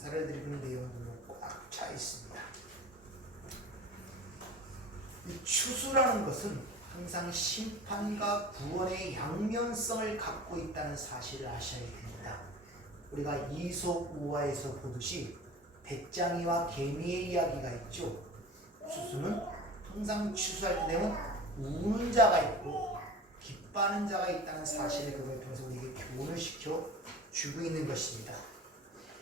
감사를 드리는 내용들로 꽉 차 있습니다. 이 추수라는 것은 항상 심판과 구원의 양면성을 갖고 있다는 사실을 아셔야 됩니다. 우리가 이솝 우화에서 보듯이 배짱이와 개미의 이야기가 있죠. 추수는 항상 추수할 때 되면 우는 자가 있고 기뻐하는 자가 있다는 사실을 그걸 통해서 우리에게 교훈을 시켜주고 있는 것입니다.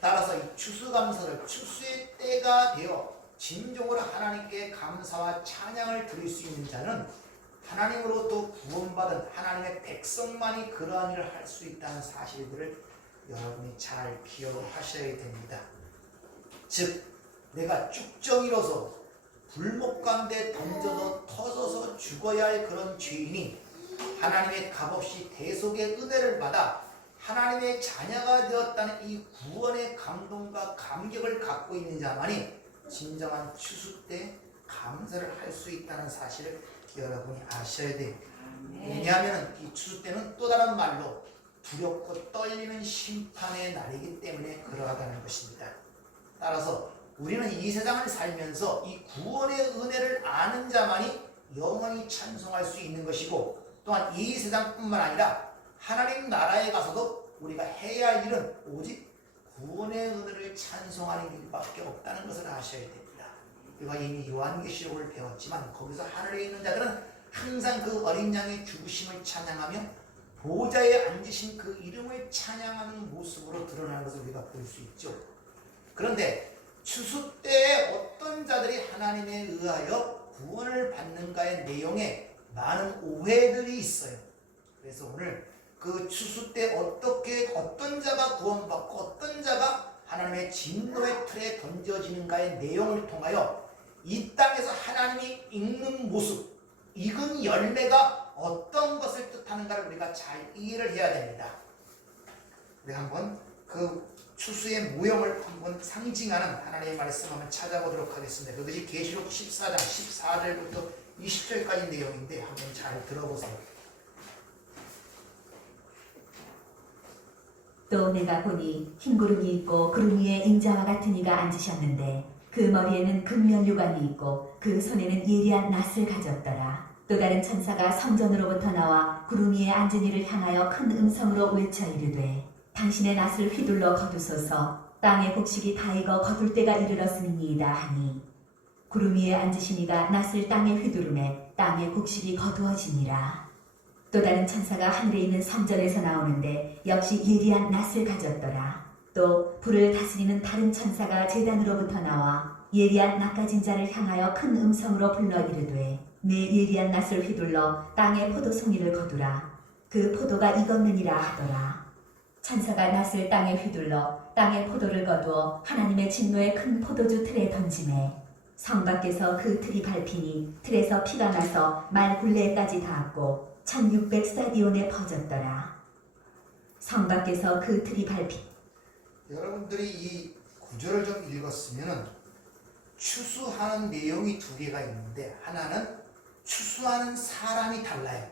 따라서 이 추수감사를 추수의 때가 되어 진정으로 하나님께 감사와 찬양을 드릴 수 있는 자는 하나님으로부터 구원받은 하나님의 백성만이 그러한 일을 할 수 있다는 사실들을 여러분이 잘 기억하셔야 됩니다. 즉 내가 쭉정이로서 불목 가운데 던져서 터져서 죽어야 할 그런 죄인이 하나님의 값없이 대속의 은혜를 받아 하나님의 자녀가 되었다는 이 구원의 감동과 감격을 갖고 있는 자만이 진정한 추수 때 감사를 할 수 있다는 사실을 여러분이 아셔야 돼요. 왜냐하면 이 추수 때는 또 다른 말로 두렵고 떨리는 심판의 날이기 때문에 그러하다는 것입니다. 따라서 우리는 이 세상을 살면서 이 구원의 은혜를 아는 자만이 영원히 찬송할 수 있는 것이고, 또한 이 세상뿐만 아니라 하나님 나라에 가서도 우리가 해야 할 일은 오직 구원의 은혜를 찬송하는 일밖에 없다는 것을 아셔야 됩니다. 우리가 이미 요한계시록을 배웠지만 거기서 하늘에 있는 자들은 항상 그 어린 양의 죽으심을 찬양하며 보좌에 앉으신 그 이름을 찬양하는 모습으로 드러나는 것을 우리가 볼 수 있죠. 그런데 추수 때에 어떤 자들이 하나님에 의하여 구원을 받는가의 내용에 많은 오해들이 있어요. 그래서 오늘 그 추수 때 어떻게 어떤 자가 구원받고 어떤 자가 하나님의 진노의 틀에 던져지는가의 내용을 통하여 이 땅에서 하나님이 읽는 모습, 익은 열매가 어떤 것을 뜻하는가를 우리가 잘 이해를 해야 됩니다. 우리 한번 그 추수의 모형을 한번 상징하는 하나님의 말씀 한번 찾아보도록 하겠습니다. 그것이 계시록 14장 14절부터 20절까지 내용인데 한번 잘 들어보세요. 또 내가 보니 흰 구름이 있고 구름 위에 인자와 같은 이가 앉으셨는데 그 머리에는 금면류관이 있고 그 손에는 예리한 낫을 가졌더라. 또 다른 천사가 성전으로부터 나와 구름 위에 앉은 이를 향하여 큰 음성으로 외쳐 이르되 당신의 낫을 휘둘러 거두소서. 땅의 곡식이 다 익어 거둘 때가 이르렀음이니이다 하니 구름 위에 앉으신 이가 낫을 땅에 휘두르매 땅의 곡식이 거두어지니라. 또 다른 천사가 하늘에 있는 성전에서 나오는데 역시 예리한 낫을 가졌더라. 또 불을 다스리는 다른 천사가 제단으로부터 나와 예리한 낫 가진 자를 향하여 큰 음성으로 불러 이르되 내 예리한 낫을 휘둘러 땅의 포도송이를 거두라. 그 포도가 익었느니라 하더라. 천사가 낫을 땅에 휘둘러 땅의 포도를 거두어 하나님의 진노의 큰 포도주 틀에 던지매 성 밖에서 그 틀이 밟히니 틀에서 피가 나서 말 굴레까지 닿았고 1600스타디온에 퍼졌더라. 성 밖에서 그 틀이 밟히. 여러분들이 이 구절을 좀 읽었으면 추수하는 내용이 두 개가 있는데 하나는 추수하는 사람이 달라요.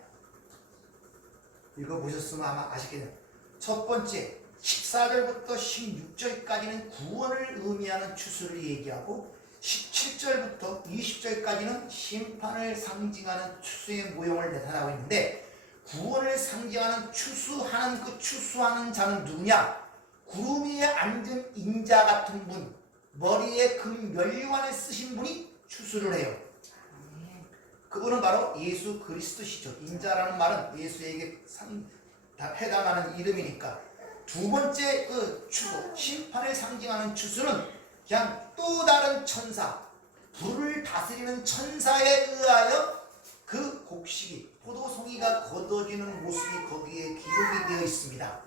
읽어보셨으면 아마 아시겠네요. 첫 번째 14절부터 16절까지는 구원을 의미하는 추수를 얘기하고 17절부터 20절까지는 심판을 상징하는 추수의 모형을 나타나고 있는데, 구원을 상징하는 추수하는 그 추수하는 자는 누구냐? 구름 위에 앉은 인자 같은 분, 머리에 금 면류관을 쓰신 분이 추수를 해요. 그분은 바로 예수 그리스도시죠. 인자라는 말은 예수에게 해당하는 이름이니까. 두 번째 그 추수, 심판을 상징하는 추수는 그냥 또 다른 천사, 불을 다스리는 천사에 의하여 그 곡식이, 포도송이가 거둬지는 모습이 거기에 기록이 되어 있습니다.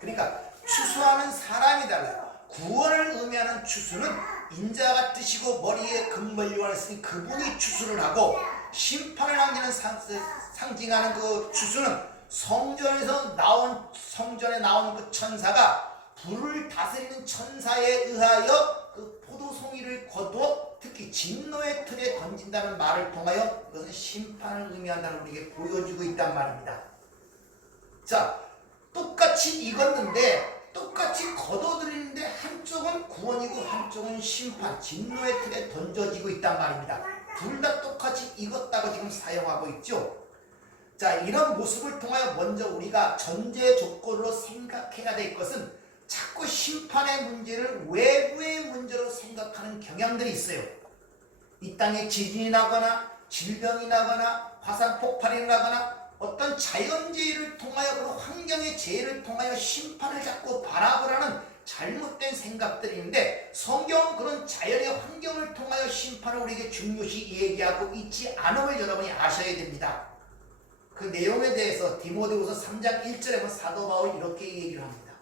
그러니까 추수하는 사람이 달라요. 구원을 의미하는 추수는 인자가 뜨시고 머리에 금면류관을 쓰니 그분이 추수를 하고, 심판을 상징하는 그 추수는 성전에 나온 그 천사가 불을 다스리는 천사에 의하여 그 포도송이를 거두어 특히 진노의 틀에 던진다는 말을 통하여 그것은 심판을 의미한다는 우리에게 보여주고 있단 말입니다. 자, 똑같이 익었는데 똑같이 거둬들이는데 한쪽은 한쪽은 심판, 진노의 틀에 던져지고 있단 말입니다. 둘 다 똑같이 익었다고 지금 사용하고 있죠. 자, 이런 모습을 통하여 먼저 우리가 전제 조건으로 생각해야 될 것은 자꾸 심판의 문제를 외부의 문제로 생각하는 경향들이 있어요. 이 땅에 지진이 나거나 질병이 나거나 화산 폭발이 나거나 어떤 자연재해를 통하여 그 환경의 재해를 통하여 심판을 자꾸 바라보라는 잘못된 생각들이 있는데 성경은 그런 자연의 환경을 통하여 심판을 우리에게 중요시 얘기하고 있지 않음을 여러분이 아셔야 됩니다. 그 내용에 대해서 디모데후서 3장 1절에 보면 사도 바울이 이렇게 얘기를 합니다.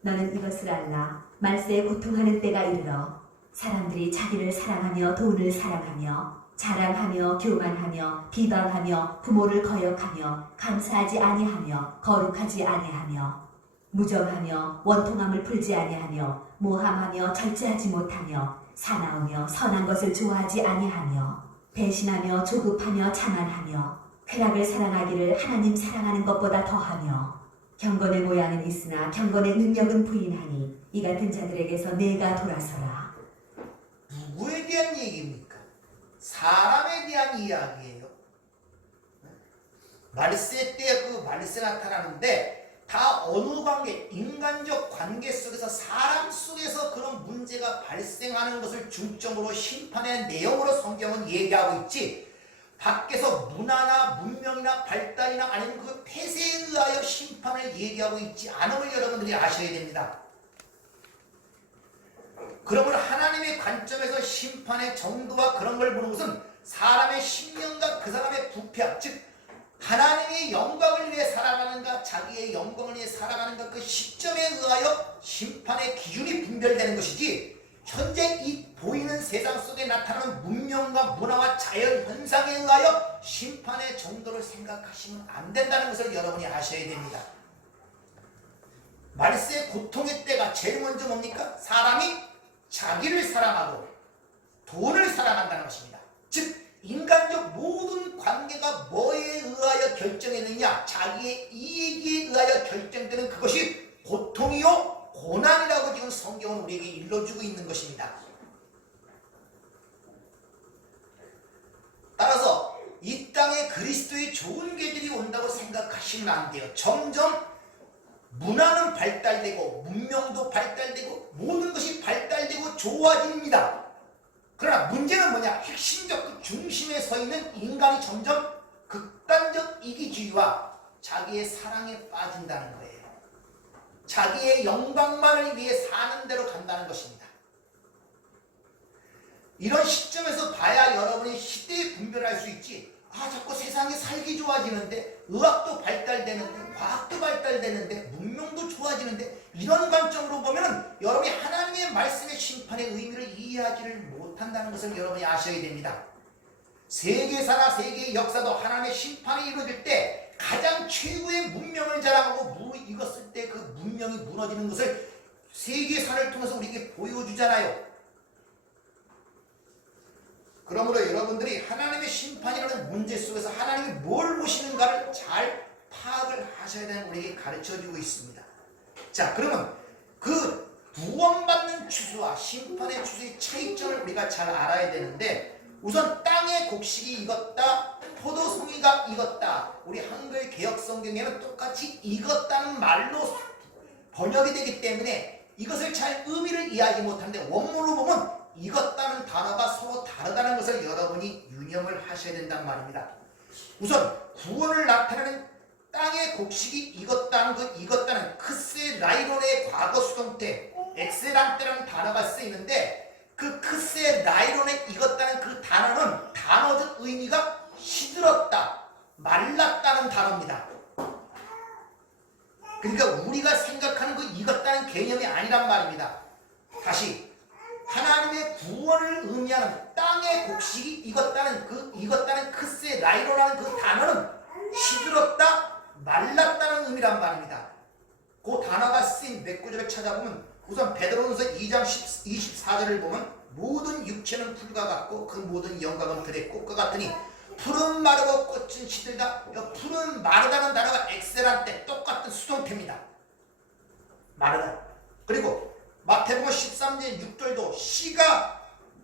너는 이것을 알라. 말세에 고통하는 때가 이르러 사람들이 자기를 사랑하며 돈을 사랑하며 자랑하며 교만하며 비방하며 부모를 거역하며 감사하지 아니하며 거룩하지 아니하며 무정하며 원통함을 풀지 아니하며 모함하며 절제하지 못하며 사나우며 선한 것을 좋아하지 아니하며 배신하며 조급하며 자만하며 쾌락을 사랑하기를 하나님 사랑하는 것보다 더하며 경건의 모양은 있으나 경건의 능력은 부인하니 이 같은 자들에게서 내가 돌아서라. 누구에 대한 얘기입니까? 사람에 대한 이야기예요. 말세 때 그 말세 나타나는데 다 어느 관계, 인간적 관계 속에서 사람 속에서 그런 문제가 발생하는 것을 중점으로 심판의 내용으로 성경은 얘기하고 있지 밖에서 문화나 문명이나 발달이나 아니면 그 폐쇄에 의하여 심판을 얘기하고 있지 않음을 여러분들이 아셔야 됩니다. 그러므로 하나님의 관점에서 심판의 정도와 그런 걸 보는 것은 사람의 심령과 그 사람의 부패, 즉 하나님의 영광을 위해 살아가는가 자기의 영광을 위해 살아가는가 그 시점에 의하여 심판의 기준이 분별되는 것이지 현재 이 보이는 세상 속에 나타나는 문명과 문화와 자연 현상에 의하여 심판의 정도를 생각하시면 안 된다는 것을 여러분이 아셔야 됩니다. 말세 고통의 때가 제일 먼저 뭡니까? 사람이 자기를 사랑하고 돈을 사랑한다는 것입니다. 즉 인간적 모든 관계가 뭐에 의하여 결정했느냐? 자기의 이익에 의하여 결정되는 그것이 고통이요 고난이라고 지금 성경은 우리에게 일러주고 있는 것입니다. 따라서 이 땅에 그리스도의 좋은 계절이 온다고 생각하시면 안 돼요. 점점 문화는 발달되고 문명도 발달되고 모든 것이 발달되고 좋아집니다. 그러나 문제는 뭐냐? 핵심적 그 중심에 서 있는 인간이 점점 극단적 이기주의와 자기의 사랑에 빠진다는 거예요. 자기의 영광만을 위해 사는 대로 간다는 것입니다. 이런 시점에서 봐야 여러분이 시대에 분별할 수 있지. 자꾸 세상이 살기 좋아지는데 의학도 발달되는데 과학도 발달되는데 문명도 좋아지는데 이런 관점으로 보면 여러분이 하나님의 말씀의 심판의 의미를 이해하지를 못한다는 것을 여러분이 아셔야 됩니다. 세계사나 세계의 역사도 하나님의 심판이 이루어질 때 가장 최고의 문명을 자랑하고 이뤘을 때 그 문명이 무너지는 것을 세계사를 통해서 우리에게 보여주잖아요. 그러므로 여러분들이 하나님의 심판이라는 문제 속에서 하나님이 뭘 보시는가를 잘 파악을 하셔야 되는 우리에게 가르쳐주고 있습니다. 자, 그러면 그 구원받는 추수와 심판의 추수의 차이점을 우리가 잘 알아야 되는데 우선 땅의 곡식이 익었다, 포도송이가 익었다. 우리 한글 개역 성경에는 똑같이 익었다는 말로 번역이 되기 때문에 이것을 잘 의미를 이해하지 못하는데 원문으로 보면 익었다는 단어가 서로 다르다는 것을 여러분이 유념을 하셔야 된단 말입니다. 우선 구원을 나타내는 땅의 곡식이 익었다는 그 익었다는 크세 라이론의 과거 수동태 엑세란테라는 단어가 쓰이는데 그 크세 라이론에 익었다는 그 단어는 단어적 의미가 시들었다, 말랐다는 단어입니다. 그러니까 우리가 생각하는 그 익었다는 개념이 아니란 말입니다. 다시 하나님의 구원을 의미하는 땅의 곡식이 익었다는 그 익었다는 크세 라이로라는 그 단어는 시들었다, 말랐다는 의미란 말입니다. 그 단어가 쓰인 몇 구절을 찾아보면 우선 베드로전서 2장 24절을 보면 모든 육체는 풀과 같고 그 모든 영광은 들의 꽃과 같으니 푸른 마르고 꽃은 시들다. 푸른 마르다는 단어가 엑셀한 때 똑같은 수동태입니다. 마르다. 그리고 마태복음 13장 6절도 씨가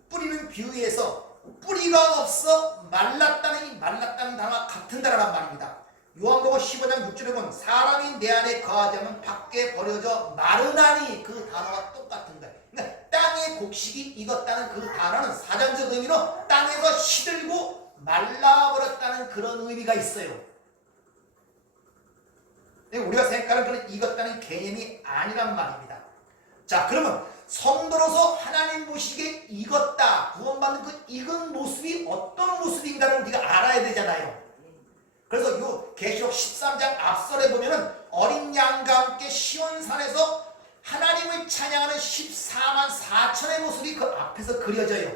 뿌리는 비유에서 뿌리가 없어 말랐다는 이 말랐다는 단어가 같은 단어란 말입니다. 요한복음 15장 6절에 보면 사람이 내 안에 거하지 않으면 밖에 버려져 마르나니 그 단어가 똑같은 거예요. 그러니까 땅의 곡식이 익었다는 그 단어는 사전적 의미로 땅에서 시들고 말라버렸다는 그런 의미가 있어요. 우리가 생각하는 그런 익었다는 개념이 아니란 말입니다. 자, 그러면 성도로서 하나님 보시기에 익었다, 구원받는 그 익은 모습이 어떤 모습인가를 우리가 알아야 되잖아요. 그래서 요 계시록 13장 앞설에 보면은 어린 양과 함께 시온산에서 하나님을 찬양하는 14만 4천의 모습이 그 앞에서 그려져요.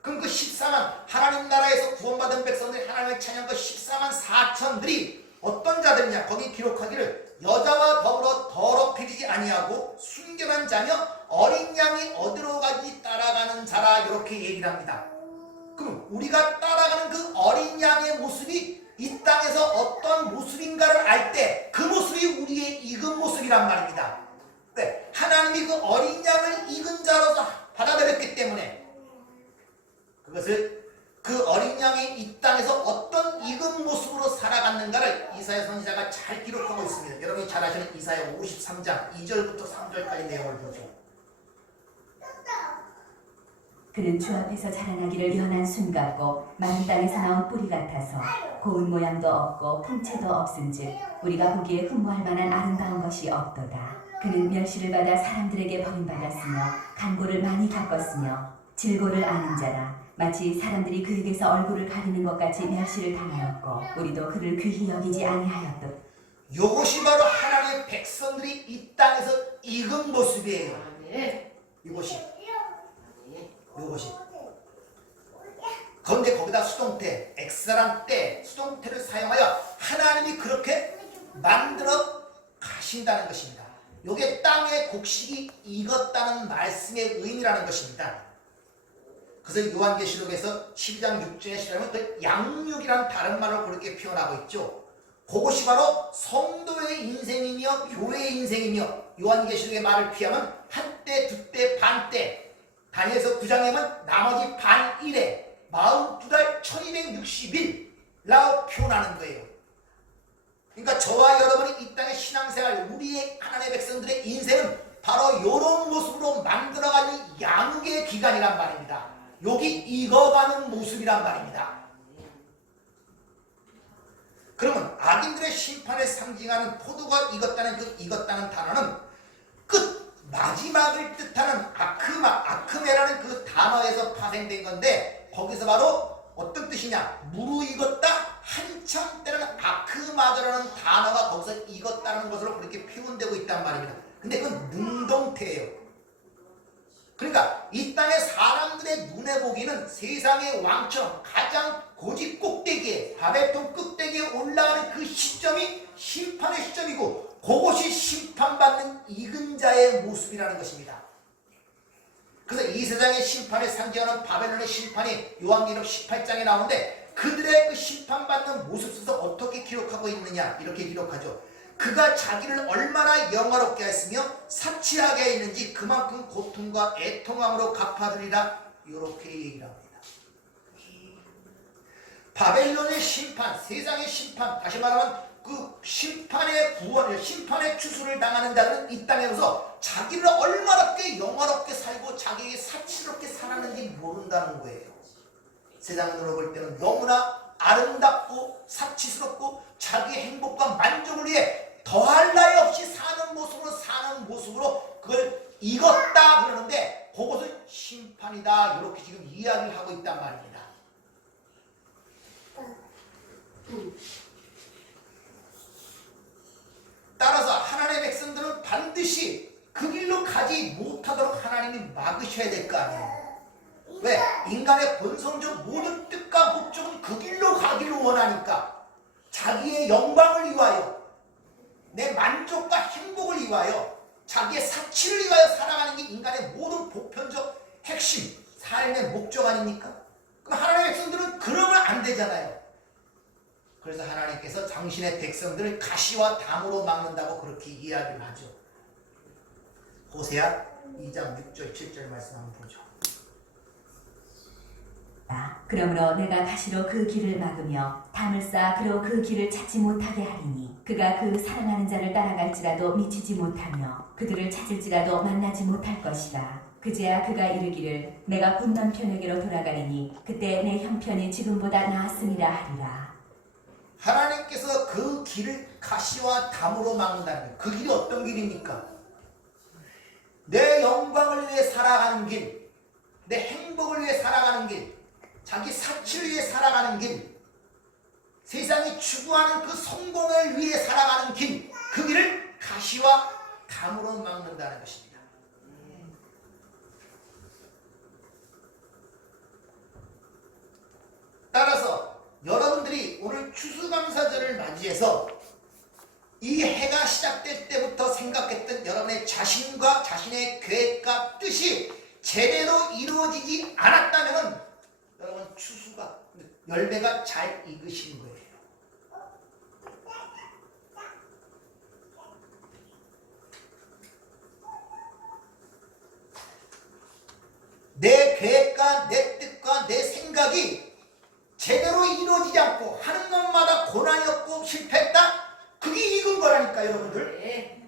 그럼 그 14만 하나님 나라에서 구원받은 백성들이 하나님을 찬양한 그 14만 4천들이 어떤 자들이냐? 거기 기록하기를 여자와 더불어 더럽히지 아니하고 순결한 자며 어린 양이 어디로 가지 따라가는 자라, 이렇게 얘기를 합니다. 그럼 우리가 따라가는 그 어린 양의 모습이 이 땅에서 어떤 모습인가를 알 때 그 모습이 우리의 익은 모습이란 말입니다. 왜? 하나님이 그 어린 양을 익은 자로서 받아들였기 때문에 그것을 그 어린 양이 이 땅에서 어떤 익은 모습으로 살아갔는가를 이사야 선지자가 잘 기록하고 있습니다. 여러분이 잘 아시는 이사야 53장 2절부터 3절까지 내용을 보죠. 그는 주 앞에서 자라나기를 연한 순 같고 마른 땅에서 나온 뿌리 같아서 고운 모양도 없고 풍채도 없은즉 우리가 보기에 흠모할 만한 아름다운 것이 없도다. 그는 멸시를 받아 사람들에게 버림받았으며 간고를 많이 겪었으며 질고를 아는 자라. 마치 사람들이 그에게서 얼굴을 가리는 것 같이 멸시를 당하였고 우리도 그를 귀히 여기지 아니하였다. 이것이 바로 하나님의 백성들이 이 땅에서 익은 모습이에요. 이것이. 그런데 거기다 수동태, 엑스랑 때 수동태를 사용하여 하나님이 그렇게 만들어 가신다는 것입니다. 이게 땅의 곡식이 익었다는 말씀의 의미라는 것입니다. 그래서 요한계시록에서 12장 6절에 시작하면 그 양육이라는 다른 말로 그렇게 표현하고 있죠. 그것이 바로 성도의 인생이며 교회의 인생이며, 요한계시록의 말을 피하면 한때, 두때, 반때, 다니엘서 9장에 보면 나머지 반일에 42달 1260일라고 표현하는 거예요. 그러니까 저와 여러분이 이 땅의 신앙생활, 우리의 하나님의 백성들의 인생은 바로 이런 모습으로 만들어가는 양육의 기간이란 말입니다. 여기 익어가는 모습이란 말입니다. 그러면 악인들의 심판을 상징하는 포도가 익었다는 그 익었다는 단어는 끝, 마지막을 뜻하는 아크메라는 그 단어에서 파생된 건데, 거기서 바로 어떤 뜻이냐? 무르익었다, 한참 때라는 아크마드라는 단어가 거기서 익었다는 것으로 그렇게 표현되고 있단 말입니다. 근데 그건 능동태예요. 그러니까 이 땅의 사람들의 눈에 보기는 세상의 왕처럼 가장 고집 꼭대기에, 바벨탑 끝대기에 올라가는 그 시점이 심판의 시점이고, 그것이 심판받는 익은 자의 모습이라는 것입니다. 그래서 이 세상의 심판을 상징하는 바벨론의 심판이 요한계시록 18장에 나오는데, 그들의 그 심판받는 모습 속에서 어떻게 기록하고 있느냐, 이렇게 기록하죠. 그가 자기를 얼마나 영화롭게 했으며 사치하게 했는지 그만큼 고통과 애통함으로 갚아주리라, 이렇게 얘기를 합니다. 바벨론의 심판, 세상의 심판, 다시 말하면 그 심판의 구원, 심판의 추수를 당하는 자는 이 땅에서 자기를 얼마나 영화롭게 살고 자기에게 사치롭게 살았는지 모른다는 거예요. 세상으로 볼 때는 너무나 아름답고 사치스럽고 자기 행복과 만족을 위해 더할 나위 없이 사는 모습으로 그걸 익었다 그러는데, 그것을 심판이다, 이렇게 지금 이야기를 하고 있단 말입니다. 따라서 하나님의 백성들은 반드시 그 길로 가지 못하도록 하나님이 막으셔야 될 거 아니에요. 왜? 인간의 본성적 모든 뜻과 목적은 그 길로 가기를 원하니까, 자기의 영광을 위하여, 내 만족과 행복을 위하여, 자기의 사치를 위하여 살아가는 게 인간의 모든 보편적 핵심, 삶의 목적 아닙니까? 그럼 하나님의 백성들은 그러면 안 되잖아요. 그래서 하나님께서 당신의 백성들을 가시와 담으로 막는다고 그렇게 이야기를 하죠. 호세아 2장 6절 7절 말씀 한번 보죠. 그러므로 내가 가시로 그 길을 막으며 담을 쌓아 그로 그 길을 찾지 못하게 하리니 그가 그 사랑하는 자를 따라갈지라도 미치지 못하며 그들을 찾을지라도 만나지 못할 것이라. 그제야 그가 이르기를 내가 본 남편에게로 돌아가리니 그때 내 형편이 지금보다 나았으리라 하리라. 하나님께서 그 길을 가시와 담으로 막는다는 거예요. 그 길이 어떤 길입니까? 내 영광을 위해 살아가는 길, 내 행복을 위해 살아가는 길, 자기 사치를 위해 살아가는 길, 세상이 추구하는 그 성공을 위해 살아가는 길, 그 길을 가시와 담으로 막는다는 것입니다. 따라서 여러분들이 오늘 추수감사절을 맞이해서 이 해가 시작될 때부터 생각했던 여러분의 자신과 자신의 계획과 뜻이 제대로 이루어지지 않았다면 여러분 추수가 열매가 잘 익으신 거예요. 내 계획과 내 뜻과 내 생각이 제대로 이루어지지 않고 하는 것마다 고난이 없고 실패했다? 그게 익은 거라니까 여러분들.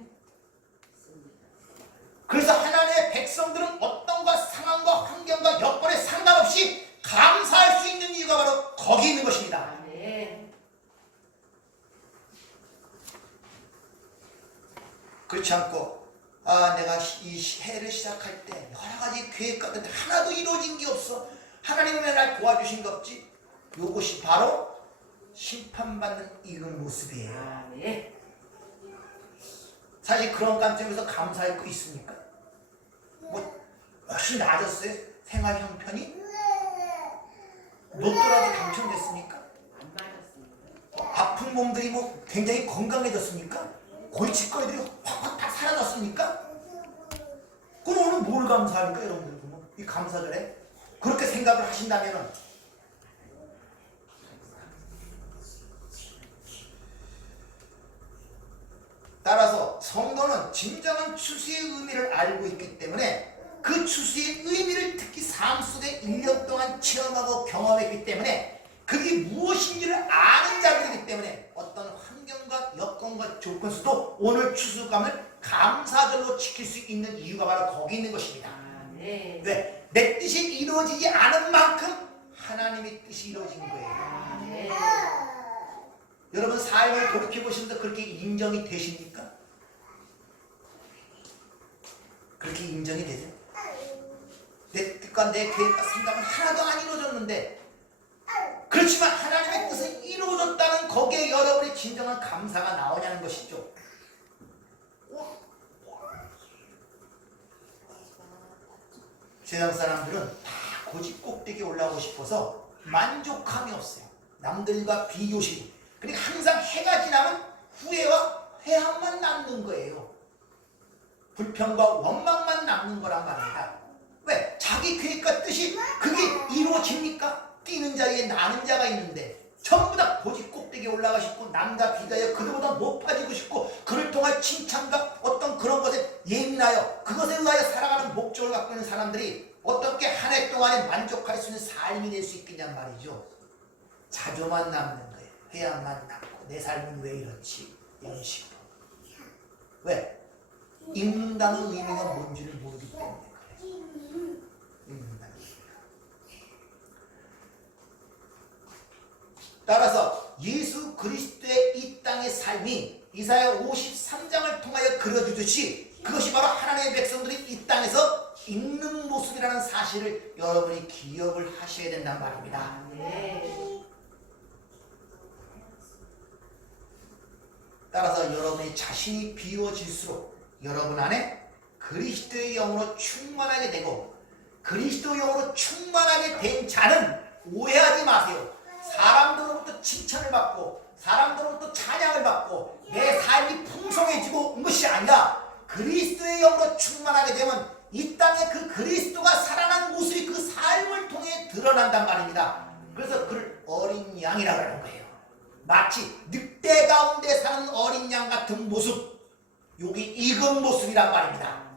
그래서 하나님의 백성들은 어떤 상황과 환경과 여건에 상관없이 감사할 수 있는 이유가 바로 거기 있는 것입니다. 그렇지 않고 내가 이 해를 시작할 때 여러 가지 계획 같은데 하나도 이루어진 게 없어. 하나님은 왜 날 도와주신 거 없지? 이것이 바로 심판받는 익은 모습이에요. 사실 그런 관점에서 감사할 거 있습니까? 뭐 훨씬 나아졌어요? 생활 형편이? 로또라도 당첨됐습니까? 안 맞았습니다. 아픈 몸들이 뭐 굉장히 건강해졌습니까? 골칫거리들이 확확 다 사라졌습니까? 그럼 오늘 뭘 감사합니까 여러분들? 이 감사절에 그렇게 생각을 하신다면은 따라서 성도는 진정한 추수의 의미를 알고 있기 때문에 그 추수의 의미를 특히 삶 속에 1년 동안 체험하고 경험했기 때문에 그게 무엇인지를 아는 자들이기 때문에 어떤 환경과 여건과 조건 속도 오늘 추수감을 감사절로 지킬 수 있는 이유가 바로 거기 있는 것입니다. 왜? 내 뜻이 이루어지지 않은 만큼 하나님의 뜻이 이루어진 거예요. 여러분 삶을 돌이켜보시면서 그렇게 인정이 되십니까? 그렇게 인정이 되죠? 내 뜻과 내 계획과 생각은 하나도 안 이루어졌는데 그렇지만 하나님의 뜻은 이루어졌다는 거기에 여러분의 진정한 감사가 나오냐는 것이죠. 세상 사람들은 다 고집 꼭대기에 올라오고 싶어서 만족함이 없어요. 남들과 비교심. 그러니까 항상 해가 지나면 후회와 회한만 남는 거예요. 불평과 원망만 남는 거란 말입니다. 왜? 자기 계획과 뜻이 그게 이루어집니까? 뛰는 자에 나는 자가 있는데 전부 다 고집 꼭대기에 올라가 싶고 남과 비교하여 그들보다 높아지고 싶고 그를 통한 칭찬과 어떤 그런 것에 예민하여 그것에 의하여 살아가는 목적을 갖고 있는 사람들이 어떻게 한 해 동안에 만족할 수 있는 삶이 될 수 있겠냔 말이죠. 자조만 남는 거예요. 회한만 남고 내 삶은 왜 이렇지? 이런 식으로. 왜? 읽는다는 의미가 뭔지를 모르기 때문에 그래요. 읽는다는 의미가. 따라서 예수 그리스도의 이 땅의 삶이 이사야 53장을 통하여 그려주듯이 그것이 바로 하나님의 백성들이 이 땅에서 있는 모습이라는 사실을 여러분이 기억을 하셔야 된단 말입니다. 따라서 여러분의 자신이 비워질수록 여러분 안에 그리스도의 영으로 충만하게 되고 그리스도의 영으로 충만하게 된 자는 오해하지 마세요. 사람들로부터 칭찬을 받고 사람들로부터 찬양을 받고 내 삶이 풍성해지고 온 것이 아니라 그리스도의 영으로 충만하게 되면 이 땅에 그 그리스도가 살아난 모습이 그 삶을 통해 드러나는 드러난단 말입니다. 그래서 그를 어린 양이라고 하는 거예요. 마치 늑대 가운데 사는 어린 양 같은 모습, 여기 익은 모습이란 말입니다.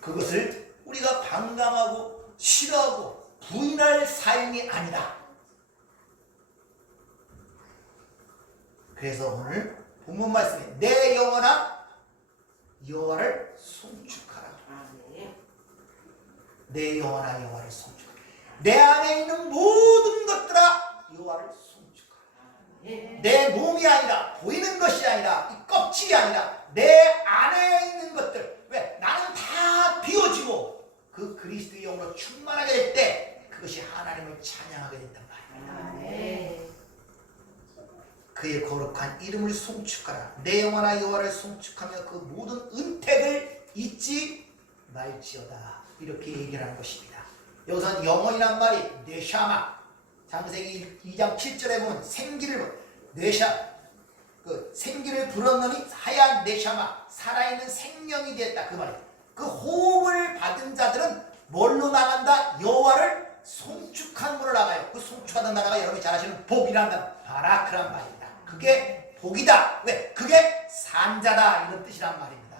그것을 우리가 반감하고 싫어하고 부인할 삶이 아니다. 그래서 오늘 본문 말씀에 내 영혼아 여호와를 송축하라. 내 영혼아 여호와를 송축하라. 내 안에 있는 모든 것들아 여호와를 송축하라. 내 몸이 아니라 보이는 것이 아니라 이 껍질이 아니라 내 안에 있는 것들. 왜? 나는 다 비워지고 그 그리스도의 영으로 충만하게 될 때 그것이 하나님을 찬양하게 된단 말입니다. 그의 거룩한 이름을 송축하라. 내 영혼아 여호와를 송축하며 그 모든 은택을 잊지 말지어다. 이렇게 얘기하는 것입니다. 여기서 영혼이란 말이 뇌샤마, 창세기 2장 7절에 보면 생기를 그 생기를 불었느니 하얀 뇌샤마, 살아있는 생명이 되었다. 그 말이에요. 그 호흡을 받은 자들은 뭘로 나간다? 여호와를 송축함으로 나가요. 그 송축하던 나라가 여러분이 잘 아시는 복이란 단, 바라크란 말입니다. 그게 복이다. 왜? 그게 산자다. 이런 뜻이란 말입니다.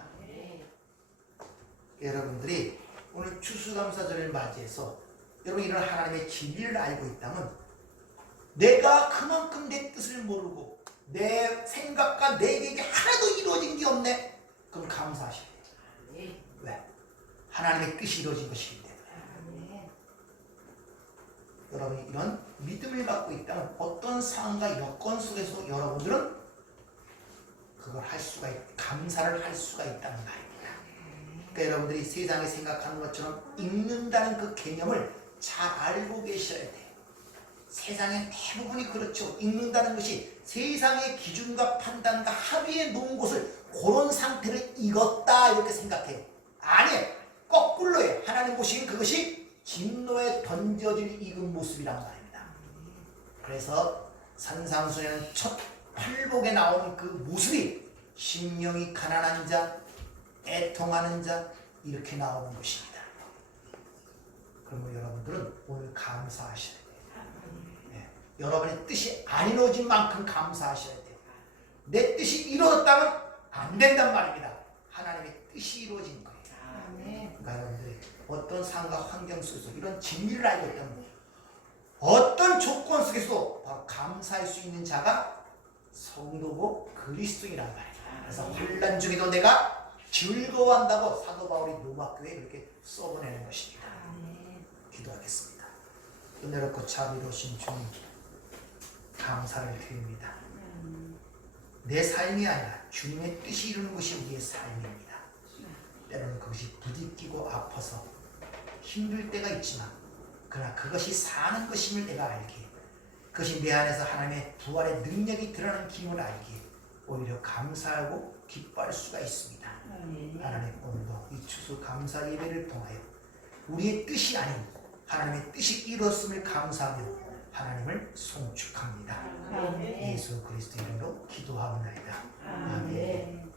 여러분들이 오늘 추수감사절을 맞이해서 여러분이 이런 하나님의 진리를 알고 있다면 내가 그만큼 내 뜻을 모르고 내 생각과 내 계획이 하나도 이루어진 게 없네. 그럼 감사하셔야 돼요. 왜? 하나님의 뜻이 이루어진 것이기 때문에. 여러분이 이런 믿음을 갖고 있다면 어떤 상황과 여건 속에서 여러분들은 그걸 할 수가 감사를 할 수가 있다는 말입니다. 그러니까 여러분들이 세상에 생각하는 것처럼 읽는다는 그 개념을 잘 알고 계셔야 돼요. 세상의 대부분이 그렇죠. 읽는다는 것이 세상의 기준과 판단과 합의에 놓은 것을 그런 상태를 읽었다 이렇게 생각해요. 아니에요. 거꾸로예요. 하나님 보시기엔 그것이 진노에 던져질 익은 모습이란 말입니다. 그래서 산상수에는 첫 팔복에 나오는 그 모습이 심령이 가난한 자, 애통하는 자 이렇게 나오는 것입니다. 그러면 여러분들은 오늘 감사하셔야 돼요. 네. 여러분의 뜻이 안 이루어진 만큼 감사하셔야 돼요. 내 뜻이 이루어졌다면 안 된단 말입니다. 하나님의 뜻이 이루어진 거예요. 그러니까 여러분들이 어떤 상황과 환경 속에서 이런 진리를 알고 있다면 어떤 조건 속에서도 바로 감사할 수 있는 자가 성도고 그리스도인이란 말이에요. 그래서 환난 중에도 내가 즐거워한다고 사도 바울이 로마교회에 이렇게 써보내는 것입니다. 기도하겠습니다. 은혜롭고 자비로우신 주님 감사를 드립니다. 내 삶이 아니라 주님의 뜻이 이루는 것이 우리의 삶입니다. 때로는 그것이 부딪히고 아파서 힘들 때가 있지만 그러나 그것이 사는 것임을 내가 알기에 그것이 내 안에서 하나님의 부활의 능력이 드러나는 힘을 알기에 오히려 감사하고 기뻐할 수가 있습니다. 하나님 오늘도 이 추수 감사 예배를 통하여 우리의 뜻이 아닌 하나님의 뜻이 이루었음을 감사하며 하나님을 송축합니다. 예수 그리스도 이름으로 기도하옵나이다. 아멘.